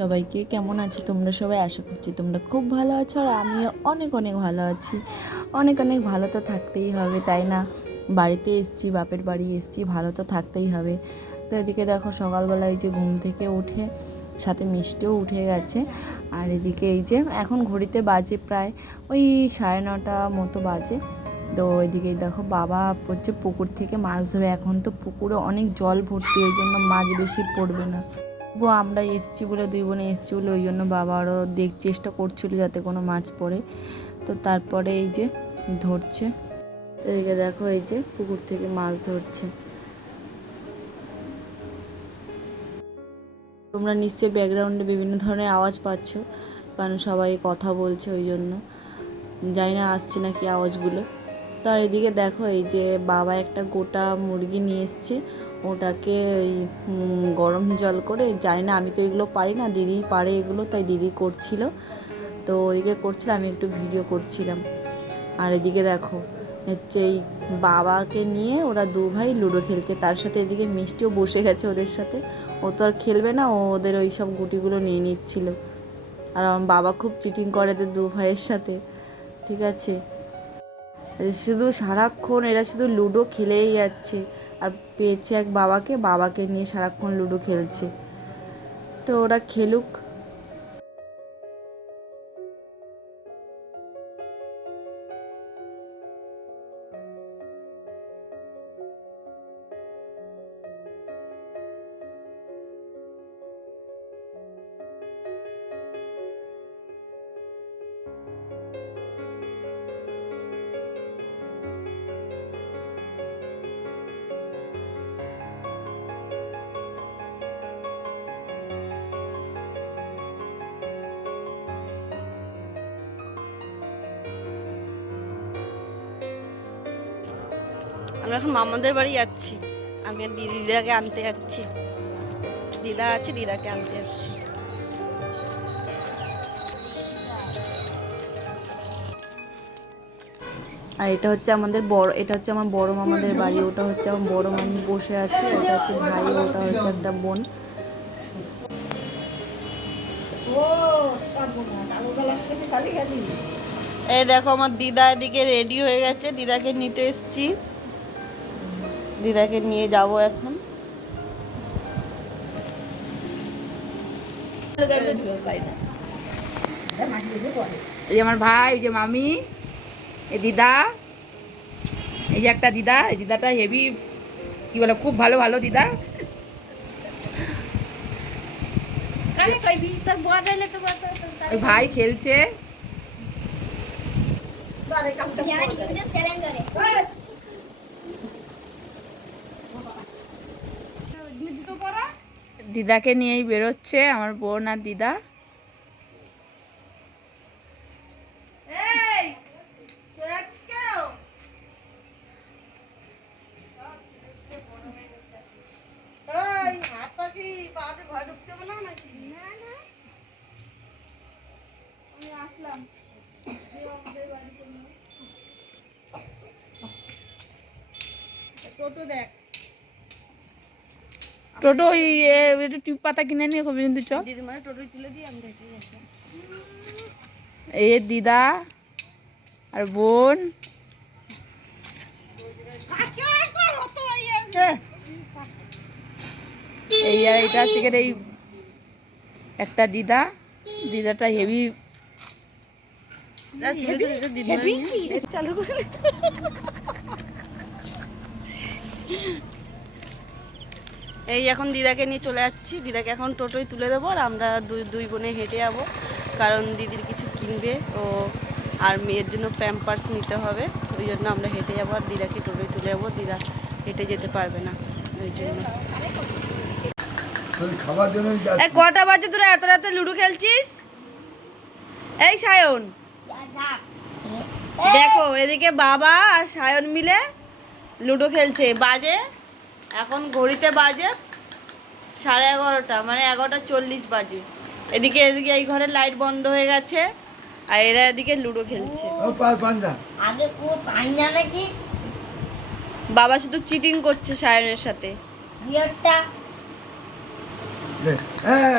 সবাইকে কেমন আছো? তোমরা সবাই আশা করছি তোমরা খুব ভালো আছো আর আমিও অনেক অনেক ভালো আছি। অনেক অনেক ভালো তো থাকতেই হবে, তাই না? বাড়িতে এসছি, বাপের বাড়ি এসছি, ভালো তো থাকতেই হবে। তো এদিকে দেখো সকালবেলা এই যে ঘুম থেকে উঠে, সাথে মিষ্টিও উঠে গেছে। আর এদিকে এই যে এখন ঘড়িতে বাজে প্রায় ওই সাড়ে নটা মতো বাজে। তো এদিকে দেখো বাবা হচ্ছে পুকুর থেকে মাছ ধরে, এখন তো পুকুরে অনেক জল ভর্তি, ওই জন্য মাছ বেশি পড়বে না। তবু আমরা এসছি বলে, দুই বোনে এসছি বলে, ওই জন্য বাবা আরও দেখ, চেষ্টা করছিল যাতে কোনো মাছ পড়ে। তো তারপরে এই যে ধরছে। তো এদিকে দেখো, এই যে পুকুর থেকে মাছ ধরছে। তোমরা নিশ্চয়ই ব্যাকগ্রাউন্ডে বিভিন্ন ধরনের আওয়াজ পাচ্ছ, কারণ সবাই কথা বলছে ওই জন্য। জানি না আসছে নাকি আওয়াজগুলো। তো আর এদিকে দেখো, এই যে বাবা একটা গোটা মুরগি নিয়ে এসছে। ওটাকে গরম জল করে, জানি না, আমি তো এগুলো পারি না, দিদি পারে এগুলো, তাই দিদি করছিল। তো ওইদিকে করছিল, আমি একটু ভিডিও করছিলাম। আর এদিকে দেখো, হচ্ছে এই বাবাকে নিয়ে ওরা দু ভাই লুডো খেলছে। তার সাথে এদিকে মিষ্টিও বসে গেছে ওদের সাথে। ও তো আর খেলবে না, ও ওদের ওই সব গুটিগুলো নিয়ে নিচ্ছিল। আর আমার বাবা খুব চিটিং করে দু ভাইয়ের সাথে। ঠিক আছে? শুধু সারাক্ষণ এরা শুধু লুডো খেলেই যাচ্ছে। আর পেয়েছে এক বাবাকে বাবাকে নিয়ে সারাক্ষণ লুডো খেলছে। তো ওরা খেলুক। আমরা এখন মামাদের বাড়ি যাচ্ছি। আমি আর দিদি দিদাকে আনতে যাচ্ছি। দিদা আছে দিদাকে আনতে যাচ্ছি। আর এটা হচ্ছে আমাদের বড় এটা হচ্ছে আমার বড় মামাদের বাড়ি ওটা হচ্ছে আমার বড় মামি বসে আছে ওটা হচ্ছে ভাই ওটা হচ্ছে একটা বোন। এই দেখো আমার দিদা এদিকে রেডি হয়ে গেছে দিদাকে নিতে এসছি। দিদাকে নিয়ে যাব এখন। এই আমার ভাই যে মামি এই দিদা এই যে একটা দিদা এই দিদাটা হেভি কি বলে খুব ভালো ভালো দিদা। ওই ভাই খেলছে। দিদাকে নিয়েই বেরোচ্ছে আমার বোন আর দিদা। টোটো ওই এ, একটু টিপ পাতা কিনে নিয়ে কবি কিন্তু চ এই দিদা আর বোন। এই আর এটা হচ্ছে এই একটা দিদা। দিদাটা হেভি। দিদিমার এই এখন দিদাকে নিয়ে চলে যাচ্ছি। দিদাকে এখন টোটোয় তুলে দেবো আর আমরা দুই দুই বোনে হেঁটে যাব। কারণ দিদির কিছু কিনবে ও আর মেয়ের জন্য প্যাম্পার্স নিতে হবে। ওই জন্য আমরা হেঁটে যাব আর দিদাকে টোটোয় তুলে যাব। দিদা হেঁটে যেতে পারবে না ওই জন্য। কটা বাজে তোরা এত রাতে লুডো খেলছিস? এই সায়ন। দেখো এদিকে বাবা আর সায়ন মিলে লুডো খেলছে। বাজে? এখন ঘড়িতে বাজে সাড়ে এগারোটা মানে এগারোটা চল্লিশ বাজে এদিকে এদিকে এই ঘরের লাইট বন্ধ হয়ে গেছে আর এরা এদিকে লুডো খেলছে ও পা- পাঞ্জা আগে পুরো পাই না নাকি বাবা শুধু চিটিং করছে সায়নের সাথে। হ্যাঁ, হ্যাঁ,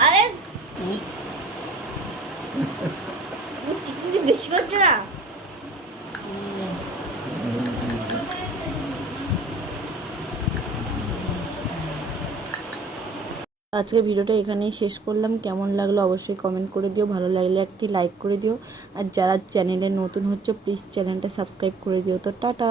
আরে বেশি করছে না? আজকের ভিডিওটা এখানেই শেষ করলাম। কেমন লাগল অবশ্যই কমেন্ট করে দিও। ভালো লাগলে একটি লাইক করে দিও। আর যারা চ্যানেলে নতুন হচ্ছে প্লিজ চ্যানেলটা সাবস্ক্রাইব করে দিও। তো টাটা।